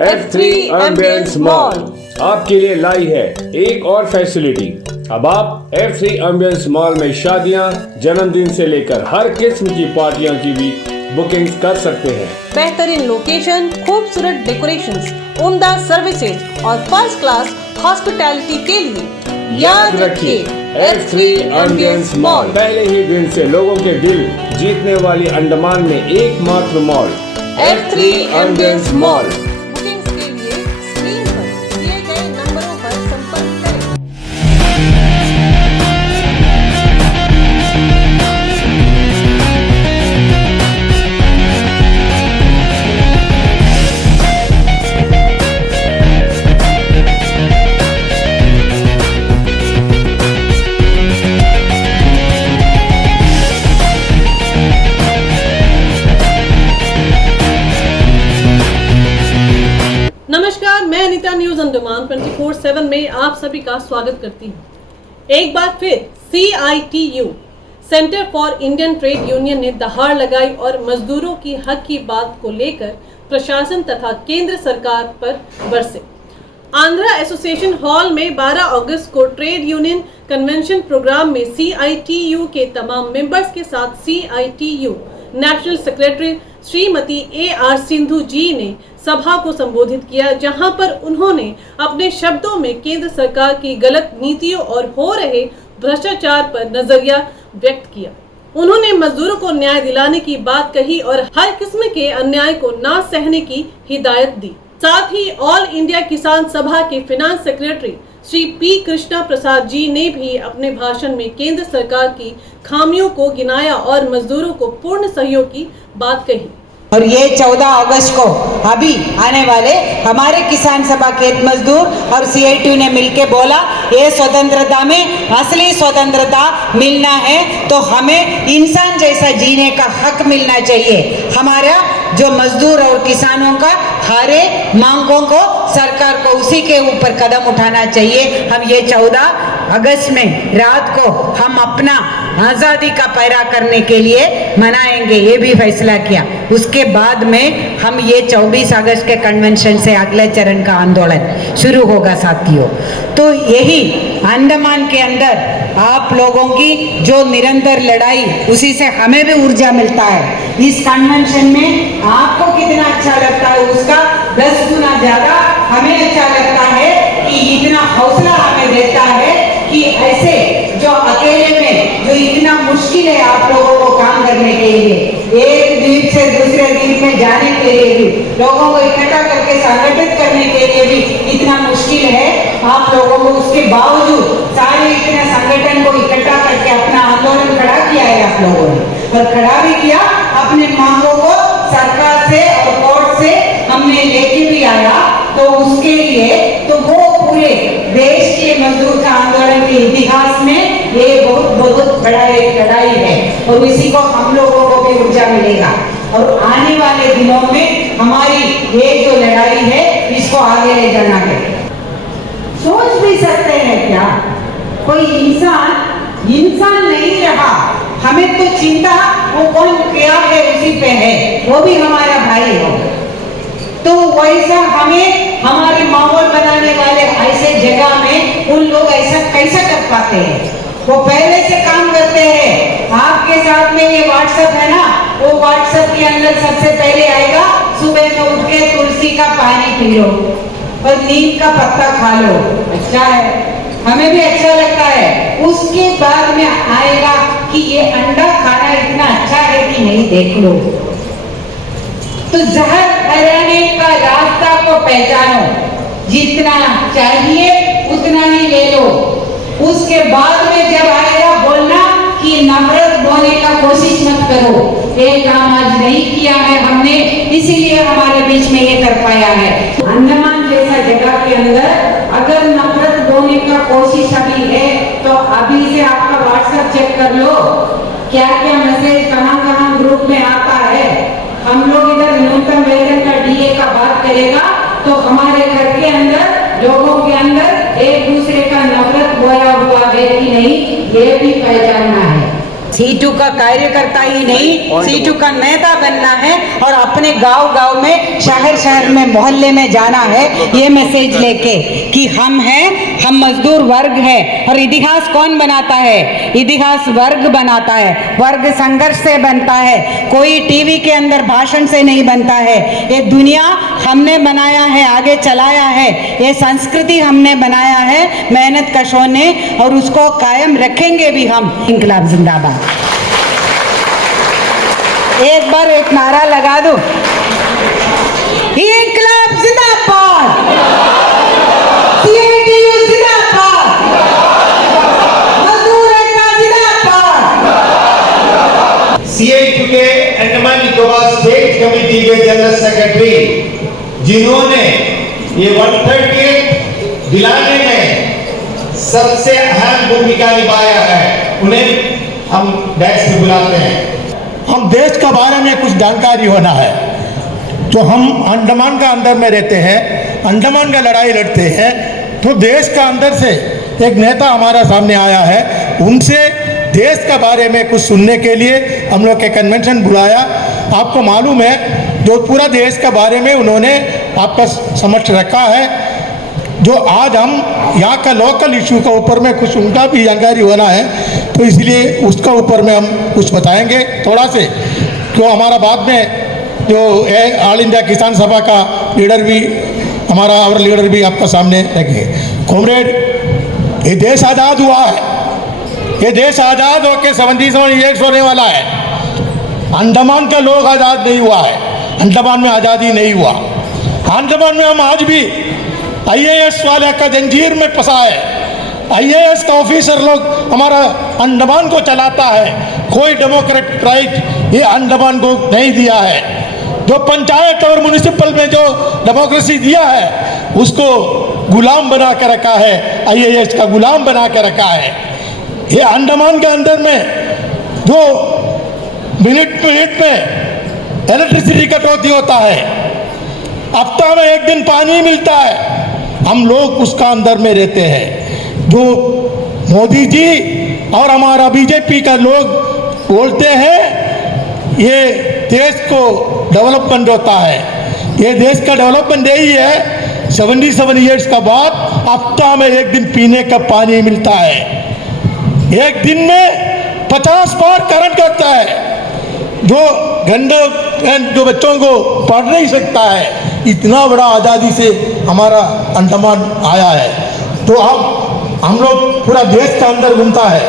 F3 ambience mall आपके लिए लाई है एक और फैसिलिटी। अब आप F3 एम्बियंस मॉल में शादियां, जन्मदिन से लेकर हर किस्म की पार्टियों की भी बुकिंग कर सकते हैं। बेहतरीन लोकेशन, खूबसूरत डेकोरेशंस, उम्दा सर्विसेज और फर्स्ट क्लास हॉस्पिटैलिटी के लिए याद रखिए F3 एम्बियंस मॉल पहले ही दिन से लोगों के दिल जीतने वाली अंडमान में एकमात्र mall F3 ambience mall. Bookings के लिए स्क्रीन पर दिए गए नंबरों पर संपर्क करें। नमस्कार, मैं अनीता न्यूज अंडमान 24/7 में आप सभी का स्वागत करती हूँ। एक बार फिर CITU centre for Indian trade union ने दहाड़ लगाई और मजदूरों की हक की बात को लेकर प्रशासन तथा केंद्र सरकार पर बरसे। आंध्रा एसोसिएशन हॉल में 12 अगस्त को ट्रेड यूनियन कन्वेंशन प्रोग्राम में CITU के तमाम मेंबर्स के साथ CITU national secretary Shrimati AR Sindhu ji ने सभा को संबोधित किया, जहां पर उन्होंने अपने शब्दों में केंद्र सरकार की गलत नीतियों और हो रहे भ्रष्टाचार पर नजरिया व्यक्त किया। उन्होंने मजदूरों को न्याय दिलाने की बात कही और हर किस्म के अन्याय को ना सहने की हिदायत दी। साथ ही ऑल इंडिया किसान सभा के finance secretary Shri P Krishna Prasad ji ने भी अपने भाषण में केंद्र सरकार की खामियों को गिनाया और मजदूरों को पूर्ण सहयोग की बात कही। और ये 14 अगस्त को अभी आने वाले हमारे किसान सभा खेत मजदूर और CITU ने मिलके बोला, ये स्वतंत्रता में असली स्वतंत्रता मिलना है तो हमें इंसान जैसा जीने का हक मिलना चाहिए। हमारा जो मजदूर और किसानों का हरे मांगों को सरकार को उसी के ऊपर कदम उठाना चाहिए। हम ये 14 अगस्त में रात को हम अपना आज़ादी का पैरा करने के लिए मनाएंगे, ये भी फैसला किया। उसके बाद में हम ये 24 अगस्त के कन्वेंशन से अगले चरण का आंदोलन शुरू होगा साथियों। तो यही अंडमान के अंदर आप लोगों की जो निरंतर लड़ाई, उसी से हमें भी ऊर्जा मिलता है। इस कन्वेंशन में आपको कितना अच्छा लगता है उसका 10 गुना ज्यादा हमें अच्छा लगता है कि इतना हौसला हमें देता है कि ऐसे जो अकेले में जो इतना मुश्किल है आप लोगों को काम करने के लिए, एक द्वीप से दूसरे द्वीप में जाने के लिए भी, लोगों को इकट्ठा करके संगठित करने के लिए भी इतना मुश्किल है आप लोगों को। उसके बावजूद सारे इतने संगठन को इकट्ठा करके अपना आंदोलन खड़ा किया है आप लोगों ने, और खड़ा भी किया। अपने मांगों को सरकार से और कोर्ट से हमने लेके भी आया। तो उसके लिए तो वो पूरे देश के मजदूर का आंदोलन के इतिहास में ये बहुत बड़ा एक लड़ाई है और इसी को हम लोगों को भी ऊर्जा मिलेगा। और आने वाले दिनों में हमारी ये जो लड़ाई है इसको आगे ले जाना है। सोच भी सकते हैं क्या कोई इंसान नहीं रहा, हमें तो चिंता वो कौन क्या है उसी पे है, वो भी हमारा भाई हो। तो वैसा हमें हमारे माहौल बनाने वाले ऐसे जगह में उन लोग ऐसा कैसा कर पाते हैं? वो पहले से काम करते हैं। आपके साथ में ये WhatsApp है ना, वो WhatsApp के अंदर सबसे पहले आएगा सुबह में उठ के तुलसी का पानी पी लो और नीम का पत्ता खा लो, अच्छा है, हमें भी अच्छा लगता है। उसके बाद में आएगा कि ये अंडा खाना इतना अच्छा है कि नहीं, देख लो। तो जहर फैलाने का रास्ता को पहचानो, जितना चाहिए उतना ही ले लो। उसके बाद में जब आएगा बोलना कि नफरत बोने का कोशिश मत करो, ये काम आज नहीं किया है हमने, इसीलिए हमारे बीच में ये कर पाया है। अंडमान जैसा जगह के अंदर अगर नफरत बोने का कोशिश अभी है तो अभी से आपका WhatsApp चेक कर लो, क्या क्या मैसेज कहाँ ग्रुप में आता है। हम लोग इधर न्यूनतम वेतन का DA का बात करेगा तो हमारे घर के अंदर लोगों के अंदर एक दूसरे का नफरत बोया हुआ है कि नहीं, ये भी पहचानना है। सीटू का कार्यकर्ता ही नहीं, सीटू का नेता बनना है और अपने गांव-गांव में, शहर-शहर में, मोहल्ले में जाना है ये मैसेज लेके कि हम हैं, हम मजदूर वर्ग है। और इतिहास कौन बनाता है? इतिहास वर्ग बनाता है, वर्ग संघर्ष से बनता है, कोई टीवी के अंदर भाषण से नहीं बनता है। ये दुनिया हमने बनाया है, आगे चलाया है, ये संस्कृति हमने बनाया है मेहनत कशों ने, और उसको कायम रखेंगे भी हम। इंकलाब जिंदाबाद। एक बार एक नारा लगा दो, इंकलाब जिंदाबाद, CITU जिंदाबाद, मजदूर एकता जिंदाबाद। CITU के अंडमान निकोबार स्टेट कमेटी के जनरल सेक्रेटरी जिन्होंने ये 138 दिलाने में सबसे अहम भूमिका निभाया है, उन्हें हम डेस्क पे बुलाते हैं। हम देश के बारे में कुछ जानकारी होना है। तो हम अंडमान का अंदर में रहते हैं, अंडमान का लड़ाई लड़ते हैं, तो देश का अंदर से एक नेता हमारा सामने आया है, उनसे देश के बारे में कुछ सुनने के लिए हम लोग के कन्वेंशन बुलाया। आपको मालूम है जो पूरा देश के बारे में उन्होंने आपका समक्ष रखा है, जो आज हम यहाँ का लोकल इशू के ऊपर में कुछ उनका भी जानकारी होना है, तो इसलिए उसका ऊपर में हम कुछ बताएंगे थोड़ा से। तो हमारा बाद में जो ऑल इंडिया किसान सभा का लीडर भी, हमारा और लीडर भी आपका सामने रखेंगे। कॉमरेड, ये देश आज़ाद हुआ है, ये देश आज़ाद होकर 77 ईयर्स होने वाला है। अंडमान का लोग आज़ाद नहीं हुआ है, अंडमान में आज़ादी नहीं हुआ। अंडमान में हम आज भी IAS वाले का जंजीर में फंसा है। IAS का ऑफिसर लोग हमारा अंडमान को चलाता है, कोई डेमोक्रेटिक राइट ये अंडमान को नहीं दिया है। जो पंचायत और म्युनिसिपल में जो डेमोक्रेसी दिया है उसको गुलाम बना के रखा है, IAS का गुलाम बना के रखा है। ये अंडमान के अंदर में जो मिनट में इलेक्ट्रिसिटी कटौती होता है, हफ्ता में एक दिन पानी मिलता है, हम लोग उसका अंदर में रहते हैं। जो मोदी जी और हमारा BJP का लोग बोलते हैं ये देश को डेवलपमेंट होता है, ये देश का डेवलपमेंट यही है 77 ईयर्स का बाद हफ्ता में एक दिन पीने का पानी मिलता है। एक दिन में 50 बार करंट करता है, जो गंडे जो बच्चों को पढ़ नहीं सकता है। इतना बड़ा आज़ादी से हमारा अंडमान आया है। तो अब हम लोग पूरा देश के अंदर घूमता है,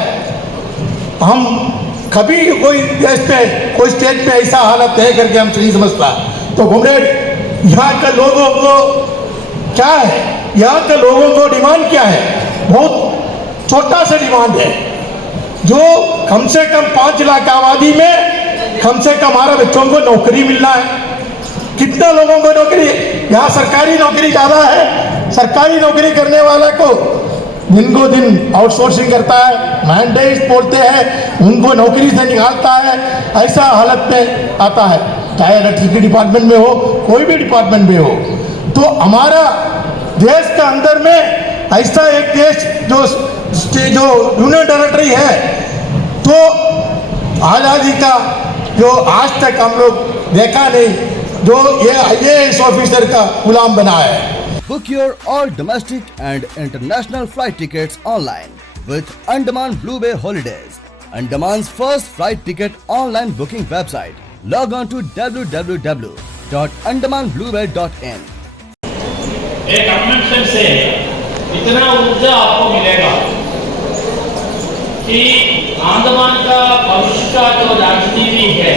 हम कभी कोई देश पे कोई स्टेट पे ऐसा हालत है करके हम नहीं समझता। तो कॉमरेड, यहाँ के लोगों को क्या है, यहाँ के लोगों को डिमांड क्या है? बहुत छोटा सा डिमांड है, जो कम से कम 5 लाख आबादी में कम से कम हमारे बच्चों को नौकरी मिलना है। कितने लोगों को नौकरी? यहाँ सरकारी नौकरी ज़्यादा है, सरकारी नौकरी करने वाला को दिन को दिन आउटसोर्सिंग करता है, मैंडेट बोलते हैं, उनको नौकरी से निकालता है। ऐसा हालत में आता है, चाहे इलेक्ट्रिसिटी डिपार्टमेंट में हो, कोई भी डिपार्टमेंट में हो। तो हमारा देश के अंदर में ऐसा एक देश जो यूनियन टेरिटरी है, तो आज़ादी का जो आज तक हम लोग देखा नहीं, जो ये IAS ऑफिसर का गुलाम बना है। Book your all domestic and international flight tickets online with Andaman Blue Bay Holidays, Andaman's first flight ticket online booking website. Log on to www.andamanbluebay.in. एक कन्वेंशन से इतना ऊर्जा आपको मिलेगा कि अंडमान का भविष्य का जो राजनीति है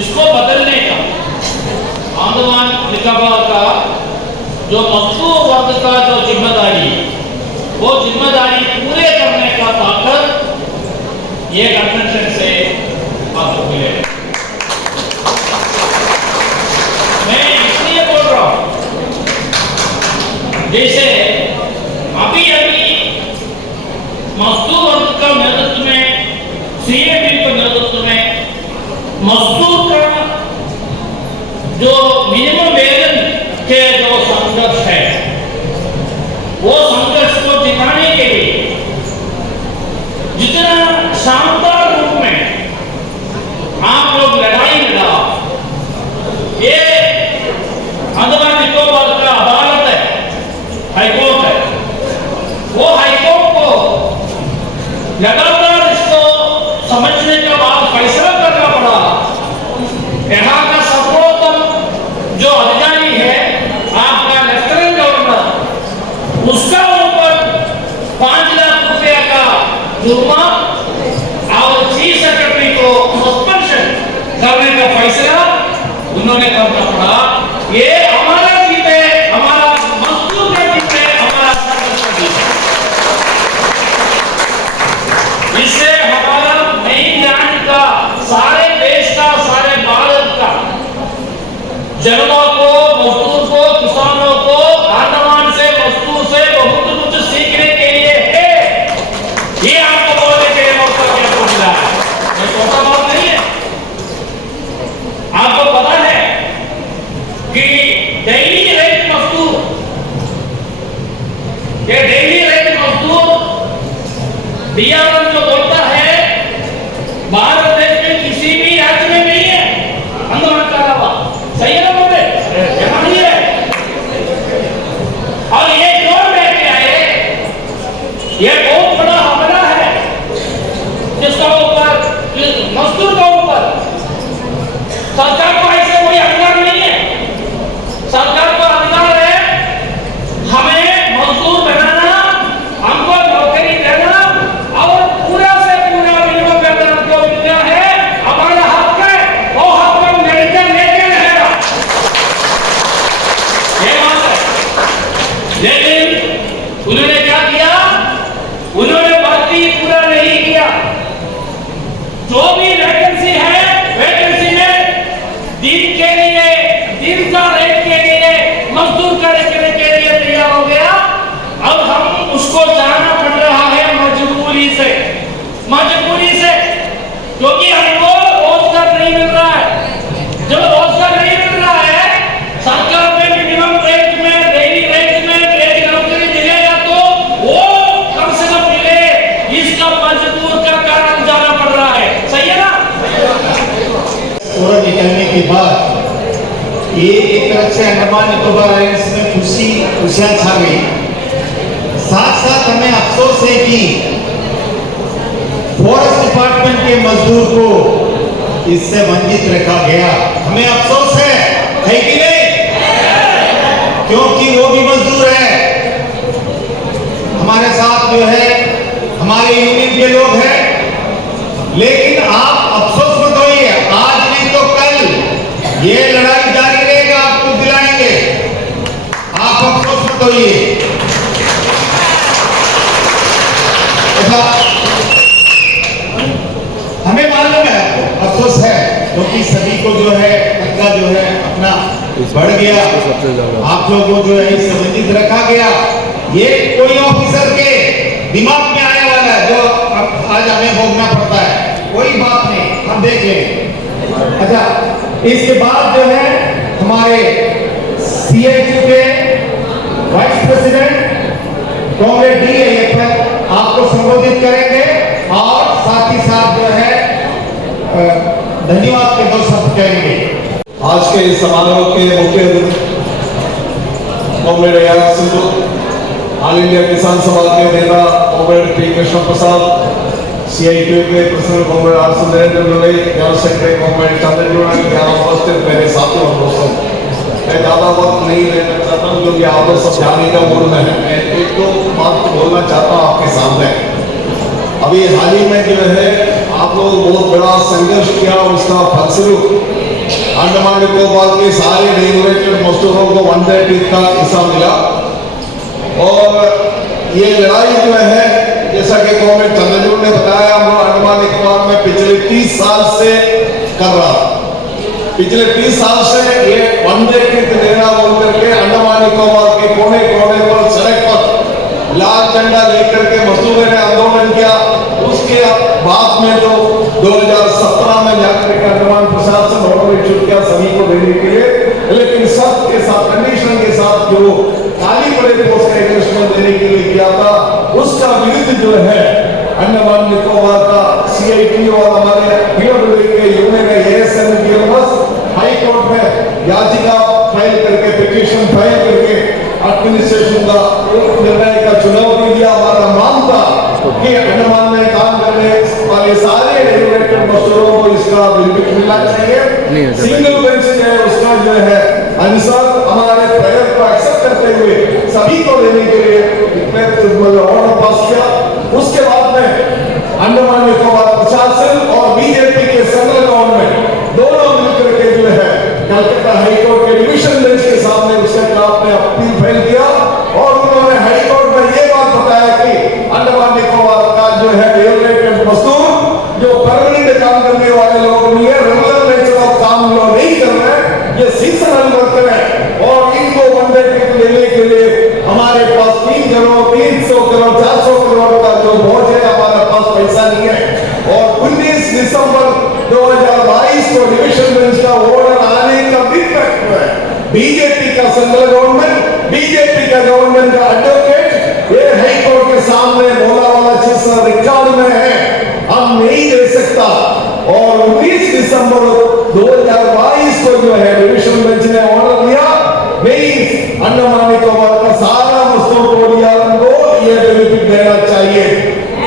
इसको बदलने का, अंडमान निकोबार का जो मजदूर वर्ग का जो जिम्मेदारी, वो जिम्मेदारी पूरे करने का ताकत ये कन्वेंशन से आपको मिलेगा। मैं इसलिए बोल रहा हूं, जैसे अभी मजदूर वर्ग का नेतृत्व में, CITU के नेतृत्व में मजदूर का जो मिनिमम वेतन के जो संघर्ष है, वो संघर्ष को दिखाने के लिए जितना यहाँ का सर्वोत्तम जो अधिकारी है आपका लेफ्टिनेंट गवर्नर, उसका ऊपर 5 लाख रुपया का जुर्मा और चीफ सेक्रेटरी को सस्पेंशन करने का फैसला उन्होंने करना पड़ा। ये हमारा जीत है, हमारा मजदूर का जीत है, हमारा संघर्ष जीत है। इससे हमारा मेन लैंड का, सारे देश का, सारे भारत का जनता को, मजदूर को, किसानों को, अंडमान से, मजदूर से बहुत कुछ सीखने के लिए है। ये आपको बोलने के लिए मौका क्या मिला है, ये छोटा बात नहीं है। आपको पता है कि डेली रेट मजदूर, ये डेली रेट मजदूर डीआरएम जो बोलता है, भारत देश में किसी भी राज्य में नहीं है अंदमान का अलावा। सही है ना बोले? यहाँ नहीं है। और ये क्यों बैठे आए? ये बहुत बड़ा हमला है जिसका ऊपर, मजदूर का ऊपर। सरकार को ऐसे कोई अधिकार नहीं है। सरकार को अधिकार है हमें मजदूर बनाना, हमको नौकरी देना और पूरा से पूरा मिनिमम वेतन हमको मिलना है, हमारा हक है। वो हक हम लेके रहेगा, ये बात है। लेकिन उन्होंने क्या किया? उन्होंने भर्ती पूरा नहीं किया। जो भी वैकेंसी है, वैकेंसी में दिन के लिए, दिन का रेट के लिए, मजदूर का रखने के लिए तैयार हो गया। अब हम उसको जाना पड़ रहा है मजबूरी से, क्योंकि हमको रोजगार नहीं मिल रहा है। जब रोजगार नहीं मिल रहा है, सरकार में मिनिमम रेट में, डेली रेट में एक नौकरी मिलेगा तो वो कम से कम मिले, इसका मजबूर का कारण जाना पड़ रहा है। सही है ना? सूरज निकलने के बाद ये एक तरह से अंडमान निकोबार आइलैंड्स में खुशियां छा गई। साथ साथ हमें अफसोस है कि फॉरेस्ट डिपार्टमेंट के मजदूर को इससे वंचित रखा गया। हमें अफसोस है कि नहीं? क्योंकि वो भी मजदूर है, हमारे साथ जो है हमारे यूनियन के लोग हैं। लेकिन आप अफसोस मत होइए, आज नहीं तो कल ये लड़ाई जारी रहेगा, आपको दिलाएंगे। आप अफसोस मत होइए। हमें मालूम है, अफसोस है, क्योंकि सभी को जो है तनख्वाह जो है अपना बढ़ गया, आप लोगों को जो है संबंधित रखा गया। ये कोई ऑफिसर के दिमाग में आने वाला है जो आज हमें भोगना पड़ता है, कोई बात नहीं, हम देख लेंगे। अच्छा, इसके बाद जो है हमारे सीआईटी के vice president comrade D Ayyappan आपको संबोधित करेंगे और साथ ही साथ जो है धन्यवाद के 2 शब्द कहेंगे। आज के इस समारोह के मुख्य अतिथि comrade AR. Sindhu, all India Kisan Sabha के नेता comrade P. Krishna Prasad, CIT के president comrade R. Sundarendra Dulai, general secretary comrade Chandrachud, यहाँ उपस्थित मेरे साथियों और दोस्तों, मैं ज़्यादा वक्त नहीं लेना चाहता हूँ क्योंकि आप लोग सब जाने का मूड में है। मैं एक दो बात बोलना चाहता हूँ आपके सामने। अभी हाल ही में जो है आप लोग बहुत बड़ा संघर्ष किया, उसका फलस्वरूप अंडमान निकोबार के सारे रेगुलेटेड मजदूरों को 1/3 का हिस्सा मिला। और ये लड़ाई जो है, जैसा कि कॉमरेड चंद्रचूड़ ने बताया, हम अंडमान निकोबार में पिछले 30 साल से कर रहा। पिछले 30 साल से ये 1/3 देना बोल करके अंडमान निकोबार के कोने कोने पर, सड़क पर लाल झंडा लेकर के मजदूरों ने आंदोलन किया। उसके बाद में जो 2017 में जाकर के अंडमान प्रशासन ऑर्डर इशू किया सभी को देने के लिए, लेकिन सब के साथ कंडीशन के साथ जो खाली पड़े पोस्ट का एग्रीमेंट देने के लिए किया था, उसका विरुद्ध जो है अंडमान निकोबार का सीआईटी और हमारे पीडब्ल्यूडी के यूनियन एएसएन की हाई कोर्ट में याचिका फाइल करके, पिटीशन फाइल करके एडमिनिस्ट्रेशन का निर्णय का चुनाव भी दिया। हमारा मांग था कि अंडमान में काम करने वाले सारे रेगुलेटेड मजदूरों को इसका बेनिफिट मिलना चाहिए। सिंगल बेंच ने उसका जो है अनुसार हमारे प्रेयर को एक्सेप्ट करते हुए सभी को देने के लिए ऑर्डर पास किया। उसके बाद में अंडमान निकोबार प्रशासन और बीजेपी के सेंट्रल गवर्नमेंट दोनों मिलकर के जो है कलकत्ता हाईकोर्ट के डिवीजन बेंच के सामने उसके खिलाफ में अपील फाइल किया और उन्होंने हाईकोर्ट में ये बात बताया कि अंडमान निकोबार का जो है रेगुलेटेड मजदूर जो परमानेंट काम करने वाले लोग नहीं है, रेगुलर नेचर ऑफ काम लोग नहीं कर रहे हैं, ये सीजनल वर्कर है और इनको वनडे टिकट लेने के लिए हमारे पास 3 करोड़ 300 करोड़ 400 करोड़ का जो बोझ है, हमारे पास पैसा नहीं है। और 19 दिसंबर 2022 को डिवीजन बेंच का ऑर्डर आने का भी फैक्ट है। बीजेपी का सेंट्रल गवर्नमेंट, बीजेपी का गवर्नमेंट का एडवोकेट ये हाईकोर्ट के सामने बोला वाला चीज रिकॉर्ड में है, हम नहीं दे सकता। और 19 दिसंबर 2022 को जो है डिवीजन बेंच ने ऑर्डर दिया नहीं अंडमान निकोबार का सारा मजदूर टोलियान को ये बेनिफिट देना चाहिए।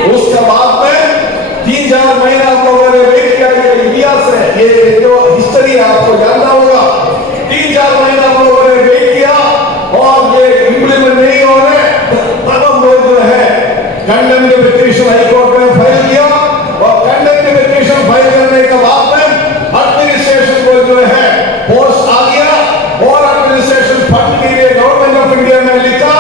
उसके बाद में 3-4 महीना लोगों ने वेट किया, ये इतिहास है, ये जो हिस्ट्री है आपको जानना होगा। 3-4 महीना लोगों ने वेट किया और ये इंप्लीमेंट नहीं हो रहे, तब हम लोग जो है कंडेम्ड पिटीशन हाईकोर्ट में फाइल किया और कंडेम्ड पिटीशन फाइल करने के बाद में एडमिनिस्ट्रेशन को जो है पोस्ट आ गया और एडमिनिस्ट्रेशन फंड के लिए गवर्नमेंट ऑफ इंडिया में लिखा,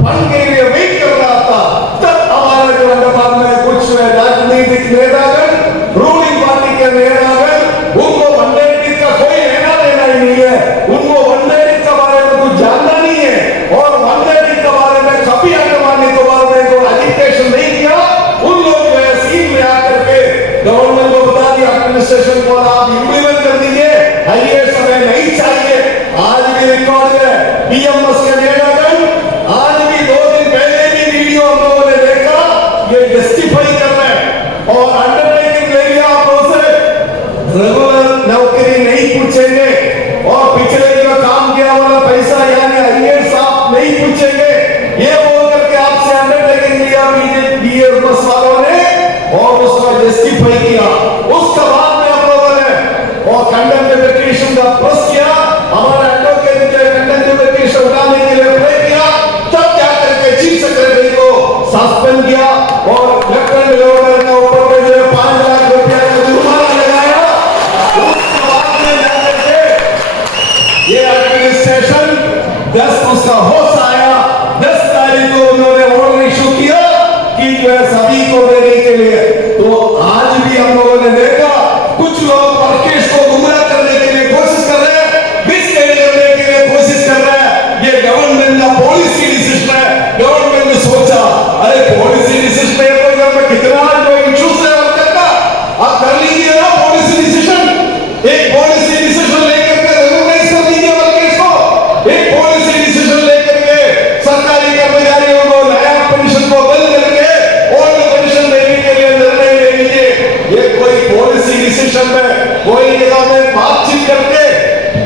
फंड के लिए वेट कर रहा था। तब हमारे जो अंडमान में कुछ राजनीतिक नेतागण, रूलिंग पार्टी के नेतागण, उनको वनडे टिकट का कोई लेना देना ही नहीं है, उनको वनडे टिकट के बारे में कुछ जानना नहीं है और वनडे टिकट के बारे में कभी अंडमान निकोबार में कोई एजुकेशन नहीं किया। उन लोग जो है सीन में आकर के गवर्नमेंट को बता दिया, एडमिनिस्ट्रेशन को आप इंप्लीमेंट कर दीजिए, ये समय नहीं चाहिए। आज भी रिकॉर्ड है, पीएमएस के नेतागण आज भी 2 दिन पहले भी वीडियो हम लोगों ने देखा, ये जस्टिफाई कर रहे हैं और अंडरटेकिंग ले लिया आप लोगों से रेगुलर नौकरी नहीं पूछेंगे और पिछले जो काम किया वाला पैसा यानी आईएएस आप नहीं पूछेंगे, ये बोल करके आपसे अंडरटेकिंग लिया बीजेपी वालों ने और उसका जस्टिफाई किया। उसके बाद में हम लोगों ने और कंडेम्ड पिटीशन का प्रेस किया, हमारा एडवोकेट ने कंडेम्ड पिटीशन उठाने के लिए प्रे किया, तब जाकर के चीफ सेक्रेटरी को सस्पेंड किया और लेफ्टिनेंट गवर्नर के ऊपर जो 5 लाख रुपया का जुर्माना लगाया। उसके बाद में जाकर के ये एडमिनिस्ट्रेशन 10 उसका होश आया, 10 तारीख को उन्होंने ऑर्डर इशू किया कि जो है सभी को देने के लिए। तो आज भी हम लोगों ने देखा कुछ लोग मार्केट को गुमराह करने के लिए कोशिश कर रहे हैं, मिसगाइड करने के लिए कोशिश कर रहे हैं। ये गवर्नमेंट का पॉलिसी डिसीजन है, गवर्नमेंट ने सोचा अरे पॉलिसी डिसीजन में कितना जो इश्यूज है वर्कर का आप कर लीजिए ना पॉलिसी डिसीजन, एक पॉलिसी डिसीजन लेकर के रेगुलाइज कर दीजिए वर्कर्स को, एक पॉलिसी डिसीजन लेकर के सरकारी कर्मचारियों को नया पेंशन को बंद करके ओल्ड पेंशन देने के लिए निर्णय ले लीजिए। ये कोई पॉलिसी डिसीजन में कोई जगह में बातचीत करके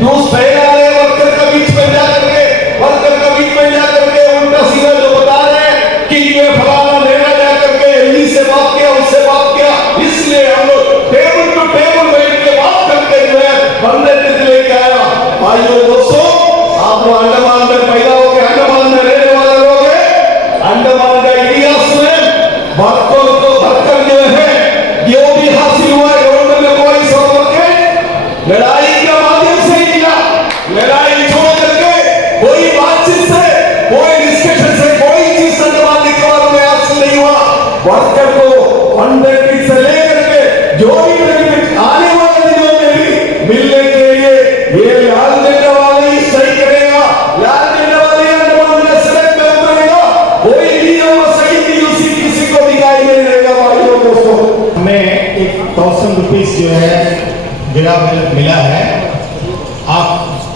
न्यूज फैला रहे वर्कर का बीच में जाकर के, वर्कर का बीच में जाकर के उल्टा सीधा जो बता रहे हैं कि ये फलाना लेना जाकर के इन्हीं से बात किया उससे बात किया, इसलिए हम लोग टेबल टू टेबल बैठ के बात करके जो है बंदे लेके आया। भाइयों दोस्तों, आप लोग अंडमान में पैदा होकर अंडमान में रहने वाले लोग हैं, अंडमान का इतिहास में भक्तों को भक्कर जो है जो भी हासिल हुआ है गवर्नमेंट ने कोई समझ के लड़ाई के माध्यम से ही किया, लड़ाई छोड़ करके कोई बातचीत से कोई डिस्कशन से कोई चीज अंडमान निकोबार में हासिल नहीं हुआ। वर्कर को वनडे टिकट से लेकर के जो भी बेनिफिट आने वाले दिनों में भी मिलने के लिए ये लाल झंडा वाले ही सही करेगा, लाल झंडा वाले अंडमान में सड़क में उतरेगा, कोई भी सही पीयूसी किसी को दिखाई नहीं देगा। भाइयों दोस्तों, हमें 1000 रुपीज जो है गिरा मिला है, आप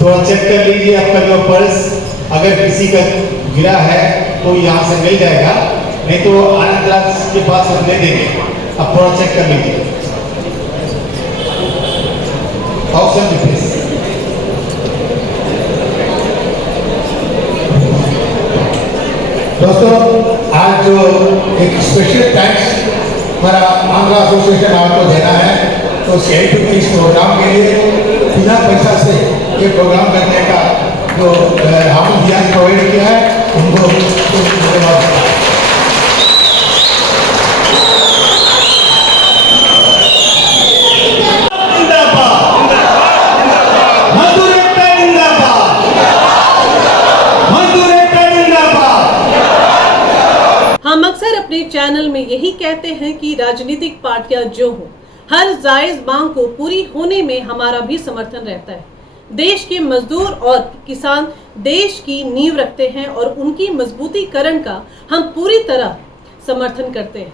थोड़ा चेक कर लीजिए आपका जो पर्स, अगर किसी का गिरा है तो यहाँ से मिल जाएगा, नहीं तो आनंद राज के पास हम दे देंगे, आप थोड़ा चेक कर लीजिए। 1000 रुपीज दोस्तों, आज आज जो एक स्पेशल थैंक्स हमारा आंध्रा एसोसिएशन आपको देना है, तो CIT के इस प्रोग्राम के लिए बिना पैसा से ये प्रोग्राम करने का जो हम ध्यान प्रोवाइड किया है उनको धन्यवाद। हम अक्सर अपने चैनल में यही कहते हैं कि राजनीतिक पार्टियां जो हो, हर जायज मांग को पूरी होने में हमारा भी समर्थन रहता है। देश के मजदूर और किसान देश की नींव रखते हैं और उनकी मजबूतीकरण का हम पूरी तरह समर्थन करते हैं।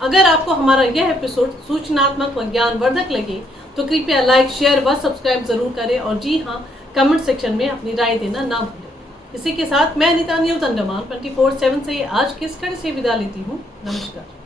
अगर आपको हमारा यह एपिसोड सूचनात्मक व ज्ञानवर्धक लगे तो कृपया लाइक, शेयर व सब्सक्राइब जरूर करें और जी हाँ, कमेंट सेक्शन में अपनी राय देना ना भूलें। इसी के साथ मैं अनीता न्यूज़ अंडमान 24/7 से आज किस कड़ी से विदा लेती हूँ। नमस्कार।